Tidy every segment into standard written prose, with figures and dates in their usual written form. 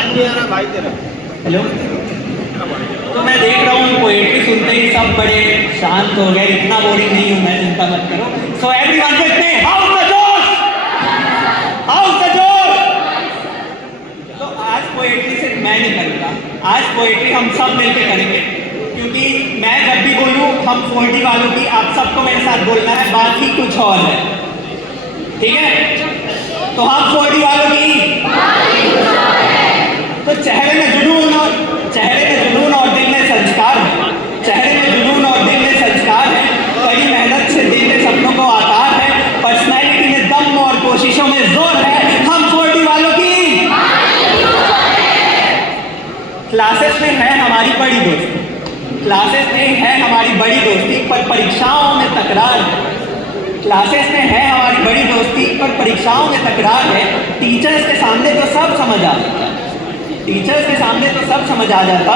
Hello. तो मैं देख रहा हूँ पोएट्री सुनते ही सब बड़े शांत हो गए, इतना बोरिंग नहीं हूँ मैं, चिंता मत करो। So everyone with me, house the जोश, हाउस द जोश। तो आज पोएट्री सिर्फ मैं नहीं करूँगा, आज पोएट्री हम सब मिलकर करेंगे, क्योंकि मैं जब भी बोलूँ हम 4D वालों की, आप सबको मेरे साथ बोलना है, बात ही कुछ और है, ठीक है? तो हम 4D वालों की तो चेहरे में जुनून और दिल में संस्कार है, चेहरे में जुनून और दिल में संस्कार है, कड़ी मेहनत से दिल के सपनों को आकार है, पर्सनैलिटी में दम और कोशिशों में जोर है, हम 4D वालों की क्लासेस में है हमारी बड़ी दोस्ती, क्लासेस में है हमारी बड़ी दोस्ती, पर परीक्षाओं में तकरार है, क्लासेस में है हमारी बड़ी दोस्ती, पर परीक्षाओं में तकरार है। टीचर्स के सामने तो सब समझ आ जाता, टीचर्स के सामने तो सब समझ आ जाता,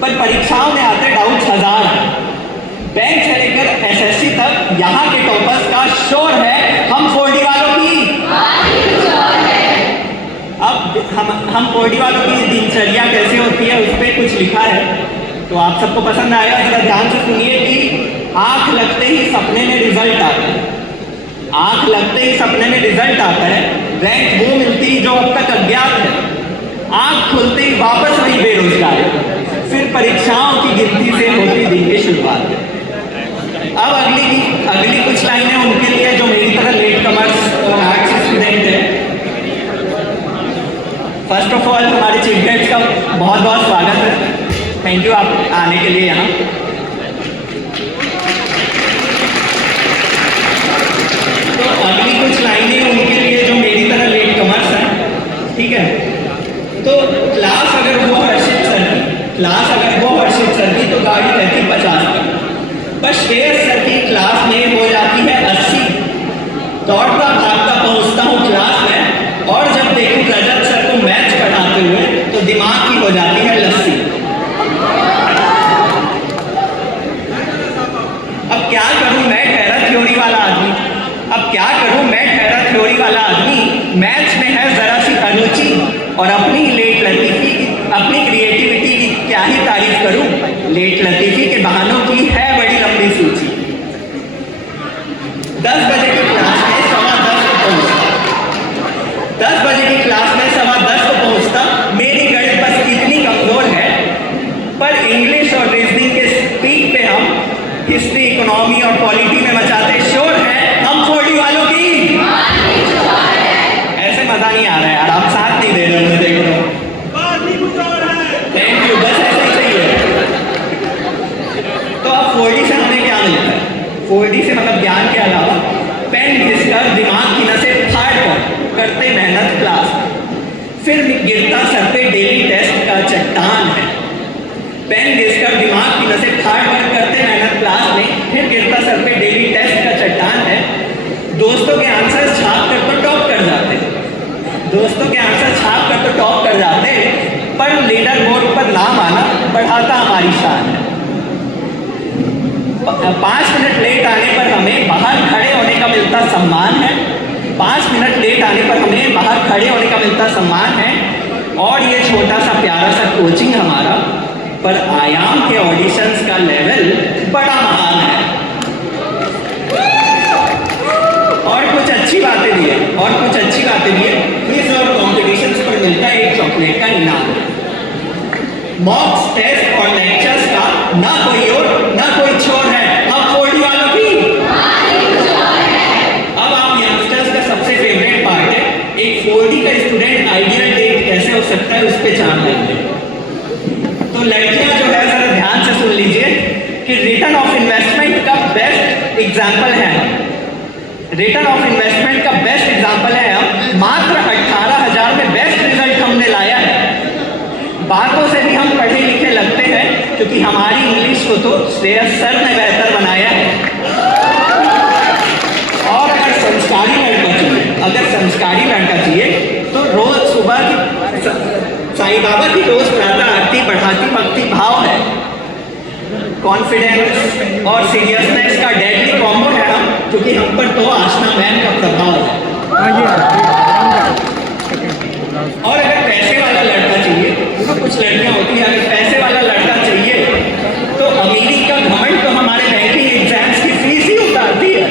पर परीक्षाओं में आते डाउट्स हजार हैं। बैंक से लेकर एसएससी तक यहाँ के टॉपर्स का शोर है, हम 4D वालों की अब हम 4D वालों की दिनचर्या कैसे होती है उस पर कुछ लिखा है, तो आप सबको पसंद आएगा। जरा ध्यान से सुनिए कि आंख लगते ही सपने में रिजल्ट आता है, आंख लगते ही सपने में रिजल्ट आता है, रैंक वो मिलती जो अब तक अज्ञात है, आंख खुलते ही वापस वही बेरोजगार है, फिर परीक्षाओं की गिनती से होती दिन की शुरुआत है। अब अगली कुछ लाइनें उनके लिए जो मेरी तरह लेट कमर्स और आर्ट्स स्टूडेंट है। फर्स्ट ऑफ ऑल हमारे चीफ गेस्ट का बहुत बहुत स्वागत है, थैंक यू आप आने के लिए यहाँ। तो अगली कुछ लाइनें उनके लिए जो मेरी तरह लेट कमर्स हैं, ठीक है? तो क्लास अगर वो हर्षित सर की तो गाड़ी रहती 50 की, पर श्रेयस सर की क्लास में हो जाती है 80। दौड़ता भागता पहुंचता हूँ क्लास में, और जब देखूं रजत सर को मैथ्स पढ़ाते हुए तो दिमाग की हो जाती है लस्सी। अब क्या करूं मैं ठहरा थ्योरी वाला आदमी, मैथ्स में है जरा सी अरुचि, और अपनी लेट लतीफी की, अपनी क्रिएटिविटी की क्या ही तारीफ करूं, लेट लतीफी के बहानों की है बड़ी लंबी सूची। 10 बजे की क्लास में 10:15 को पहुंचता, 10 बजे की क्लास में 10:15 को पहुंचता, मेरी गणित बस इतनी कमजोर है, पर इंग्लिश और रीजनिंग के स्पीक पे हम हिस्ट्री, इकोनॉमी और पॉलिटी में मचाते शोर है, हम 4D वालों की। ऐसे मजा नहीं आ रहा है यार, आप साथ नहीं दे रहे हो, देख रहे हो। थैंक यू, बस ऐसा ही चाहिए। तो अब 4D से हमें क्या मिलता है? 4D से मतलब ज्ञान के अलावा पेन घिसकर दिमाग की नसें फाड़ कर करते मेहनत क्लास, फिर गिरता सर पे डेली टेस्ट का चट्टान है। पेन घिसकर दिमाग की नसें फाड़ कर करते मेहनत क्लास में, फिर गिरता सर पे डेली टेस्ट का चट्टान है। दोस्तों के आंसर छाप कर तो टॉप कर जाते, दोस्तों के आंसर छाप कर तो टॉप कर जाते, पर लीडर बोर्ड पर नाम आना बढ़ाता हमारी शान है। 5 मिनट लेट आने पर हमें बाहर खड़े होने का मिलता सम्मान है, 5 मिनट लेट आने पर हमें बाहर खड़े होने का मिलता सम्मान है। और ये छोटा सा प्यारा सा कोचिंग हमारा, पर आयाम के ऑडिशंस का लेवल बड़ा महान है। और कुछ अच्छी बातें भी है, क्विज और कॉम्पिटिशन्स पर मिलता है एक चॉकलेट का इनाम। मॉक्स टेस्ट और लेक्चर्स का ना कोई और ना कोई छोर है, हम 4D वालों की। अब आप यंगस्टर्स का सबसे फेवरेट पार्ट है, एक 4D का स्टूडेंट आइडियल डेट कैसे हो सकता है उस पे जान लेंगे। तो लड़कियां जो है जरा ध्यान से सुन लीजिए कि रिटर्न ऑफ इन्वेस्टमेंट का बेस्ट एग्जाम्पल है, रिटर्न ऑफ इन्वेस्टमेंट का बेस्ट एग्जाम्पल है हम। मात्र 18,000 में बेस्ट रिजल्ट हमने लाया है। बातों से भी हम पढ़े लिखे लगते हैं, क्योंकि हमारी इंग्लिश को तो श्रेयस सर ने बेहतर बनाया है। और अगर संस्कारी लड़का चाहिए तो रोज सुबह की साईं बाबा की रोज प्रातः आरती बढ़ाती भक्ति भाव है। कॉन्फिडेंस और सीरियसनेस का डेडली कॉम्बो है हम, क्योंकि हम पर तो आशना मैन का प्रभाव है। और अगर पैसे देखो कुछ लड़कियां होती हैं, अगर पैसे वाला लड़का चाहिए तो अमीरी का घमंड तो हमारे बैंकिंग एग्जाम्स की फीस ही उतारती है।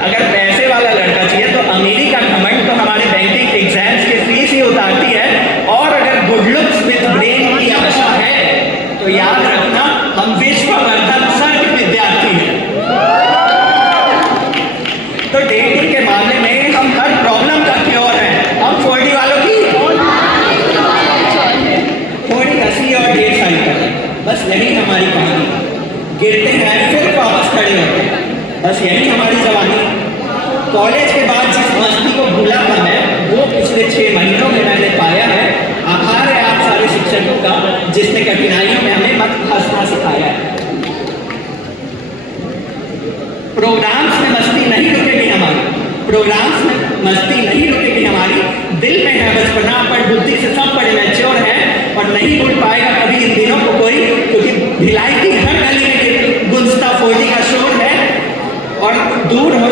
अगर पैसे वाला लड़का चाहिए तो अमीरी का घमंड तो हमारे बैंकिंग एग्जाम्स की फीस ही उतारती है। और अगर गुड लुक्स विद ब्रेन की आशा है तो याद रखना हम विश्ववर्धन सर के विद्यार्थी हैं। तो डेटिंग के मामले में हम हर प्रॉब्लम का क्योर है। हम 4D वालों की थोड़ी हंसी और ढेर सारी करें, बस यही हमारी कहानी। गिरते हैं फिर वापस खड़े होते हैं, बस यही हमारी जवानी। कॉलेज के बाद जिस मस्ती को भूला था मैं, वो पिछले 6 महीनों में मैंने पाया है। आभार है आप सारे शिक्षकों का जिसने कठिनाइयों में हमें मत हंसना सिखाया है। प्रोग्राम्स में मस्ती नहीं रुकेगी हमारी, प्रोग्राम्स में मस्ती नहीं रुकेगी हमारी। दिल में है बचपना पर बुद्धि से सब बड़े मैच्योर है, और नहीं भूल पाएगा कभी इन दिनों को कोई, क्योंकि भिलाई की हर गली में गुंजता 4D का शोर है। और दूर हो